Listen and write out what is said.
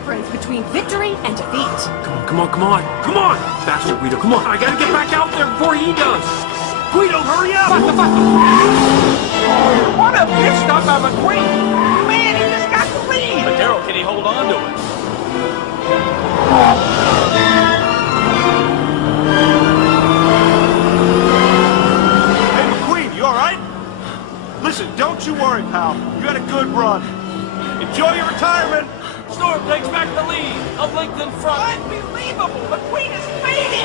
difference between victory and defeat. Come on, come on, come on! Come on! Faster, Guido, come on! I gotta get back out there before he does! Guido, hurry up! What a pit stop by McQueen! Man, he just got the lead! But Daryl, can he hold on to it? Hey, McQueen, you all right? Listen, don't you worry, pal. You had a good run. Enjoy your retirement. Storm takes back the lead. A length in front. Unbelievable! McQueen is fading!